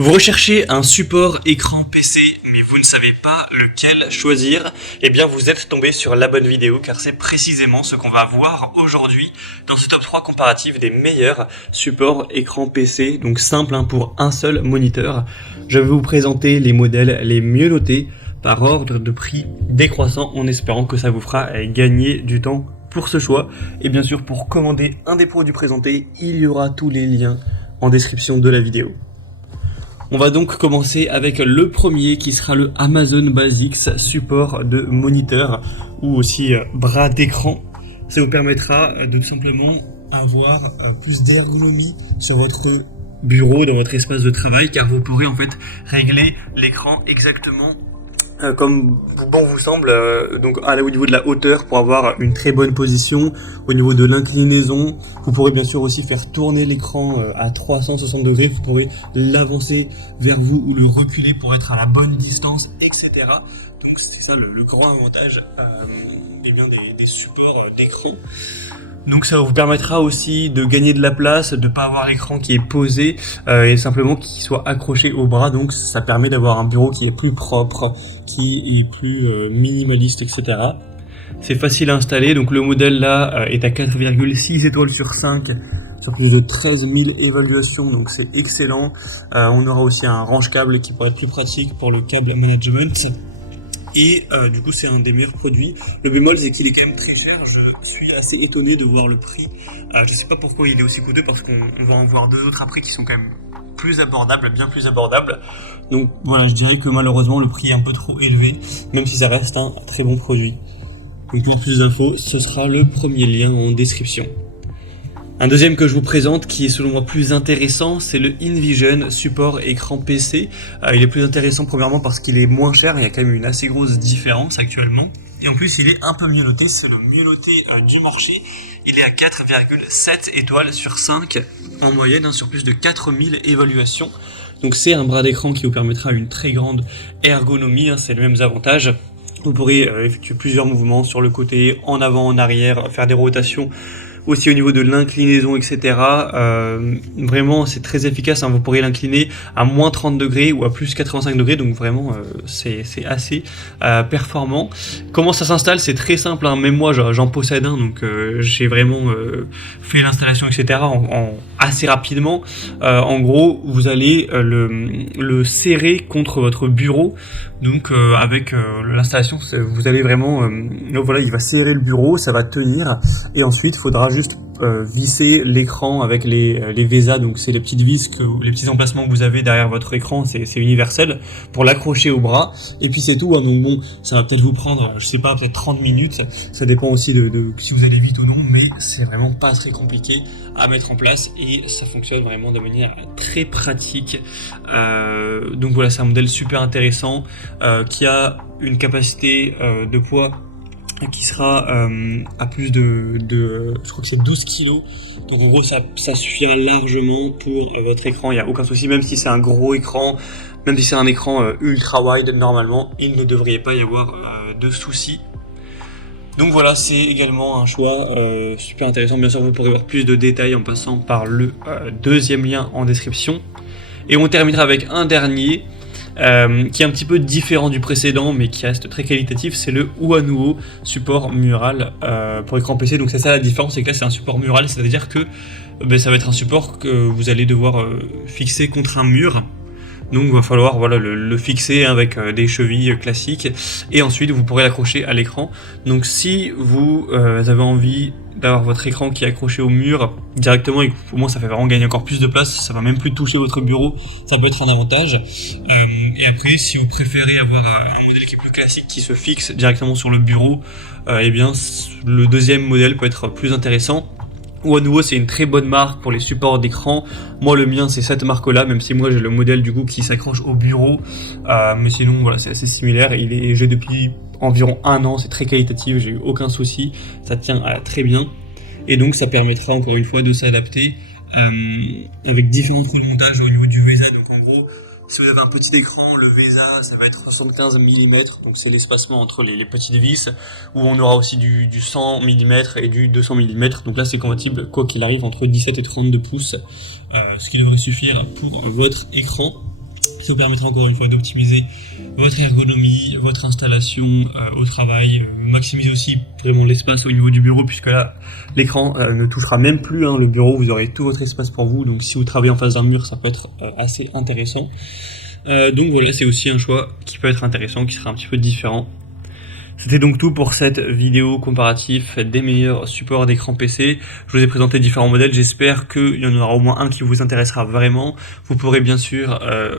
Vous recherchez un support écran PC, mais vous ne savez pas lequel choisir? Eh bien, vous êtes tombé sur la bonne vidéo, car c'est précisément ce qu'on va voir aujourd'hui dans ce top 3 comparatif des meilleurs supports écran PC, donc simple pour un seul moniteur. Je vais vous présenter les modèles les mieux notés par ordre de prix décroissant, en espérant que ça vous fera gagner du temps pour ce choix. Et bien sûr, pour commander un des produits présentés, il y aura tous les liens en description de la vidéo. On va donc commencer avec le premier qui sera le Amazon Basics support de moniteur ou aussi bras d'écran. Ça vous permettra de tout simplement avoir plus d'ergonomie sur votre bureau, dans votre espace de travail, car vous pourrez en fait régler l'écran exactement comme bon vous semble, donc au niveau de la hauteur pour avoir une très bonne position, au niveau de l'inclinaison. Vous pourrez bien sûr aussi faire tourner l'écran à 360 degrés, vous pourrez l'avancer vers vous ou le reculer pour être à la bonne distance, etc. Donc c'est ça le grand avantage des supports d'écran. Donc ça vous permettra aussi de gagner de la place, de ne pas avoir l'écran qui est posé et simplement qui soit accroché au bras. Donc ça permet d'avoir un bureau qui est plus propre, qui est plus minimaliste, etc. C'est facile à installer, donc le modèle là est à 4,6 étoiles sur 5 sur plus de 13 000 évaluations, donc c'est excellent. On aura aussi un range câble qui pourrait être plus pratique pour le câble management. Et du coup c'est un des meilleurs produits. Le bémol c'est qu'il est quand même très cher, je suis assez étonné de voir le prix. Je sais pas pourquoi il est aussi coûteux, parce qu'on va en voir deux autres après qui sont quand même plus abordables, bien plus abordables. Donc voilà, je dirais que malheureusement le prix est un peu trop élevé, même si ça reste un très bon produit. Donc pour plus d'infos, ce sera le premier lien en description. Un deuxième que je vous présente, qui est selon moi plus intéressant, c'est le InVision support écran PC. Il est plus intéressant premièrement parce qu'il est moins cher, il y a quand même une assez grosse différence actuellement. Et en plus il est un peu mieux noté, c'est le mieux noté du marché. Il est à 4,7 étoiles sur 5 en moyenne, sur plus de 4000 évaluations. Donc c'est un bras d'écran qui vous permettra une très grande ergonomie, c'est les mêmes avantages. Vous pourrez effectuer plusieurs mouvements sur le côté, en avant, en arrière, faire des rotations, aussi au niveau de l'inclinaison, etc. Vraiment c'est très efficace, vous pourrez l'incliner à moins 30 degrés ou à plus 85 degrés, donc vraiment c'est assez performant. Comment ça s'installe? C'est très simple, même moi j'en possède un, donc j'ai vraiment fait l'installation, etc. assez rapidement. En gros vous allez le serrer contre votre bureau, donc avec l'installation vous allez vraiment voilà, il va serrer le bureau, ça va tenir, et ensuite il faudra juste visser l'écran avec les VESA, donc c'est les petites vis, les petits emplacements que vous avez derrière votre écran, c'est universel, pour l'accrocher au bras, et puis c'est tout. Donc bon, ça va peut-être vous prendre, je sais pas, peut-être 30 minutes, ça dépend aussi de si vous allez vite ou non, mais c'est vraiment pas très compliqué à mettre en place, et ça fonctionne vraiment de manière très pratique. Donc voilà, c'est un modèle super intéressant qui a une capacité de poids qui sera à plus de je crois que c'est 12 kg. Donc en gros ça suffira largement pour votre écran, il n'y a aucun souci, même si c'est un gros écran, même si c'est un écran ultra wide, normalement il ne devrait pas y avoir de soucis. Donc voilà, c'est également un choix super intéressant. Bien sûr vous pourrez voir plus de détails en passant par le deuxième lien en description. Et on terminera avec un dernier qui est un petit peu différent du précédent, mais qui reste très qualitatif, c'est le Huanuo support mural pour écran PC. Donc c'est ça la différence, c'est que là c'est un support mural, c'est-à-dire que ça va être un support que vous allez devoir fixer contre un mur. Donc il va falloir le fixer avec des chevilles classiques, et ensuite vous pourrez l'accrocher à l'écran. Donc si vous avez envie d'avoir votre écran qui est accroché au mur directement, et pour moi ça fait vraiment gagner encore plus de place, ça va même plus toucher votre bureau, ça peut être un avantage. Et après, si vous préférez avoir un modèle qui est plus classique, qui se fixe directement sur le bureau, eh bien le deuxième modèle peut être plus intéressant. Huanuo c'est une très bonne marque pour les supports d'écran. Moi le mien c'est cette marque là, même si moi j'ai le modèle du coup qui s'accroche au bureau, mais sinon voilà, c'est assez similaire. J'ai depuis environ un an, c'est très qualitatif, j'ai eu aucun souci, ça tient très bien, et donc ça permettra encore une fois de s'adapter avec différents trous de montage au niveau du VESA. Donc en gros, si vous avez un petit écran, le VESA ça va être 75 mm, donc c'est l'espacement entre les petites vis, où on aura aussi du 100 mm et du 200 mm, donc là c'est compatible quoi qu'il arrive entre 17 et 32 pouces, ce qui devrait suffire pour votre écran. Ça vous permettra encore une fois d'optimiser votre ergonomie, votre installation au travail, maximiser aussi vraiment l'espace au niveau du bureau, puisque là l'écran ne touchera même plus le bureau, vous aurez tout votre espace pour vous, donc si vous travaillez en face d'un mur ça peut être assez intéressant. Donc voilà, c'est aussi un choix qui peut être intéressant, qui sera un petit peu différent. C'était donc tout pour cette vidéo comparative des meilleurs supports d'écran PC. Je vous ai présenté différents modèles, j'espère qu'il y en aura au moins un qui vous intéressera vraiment. Vous pourrez bien sûr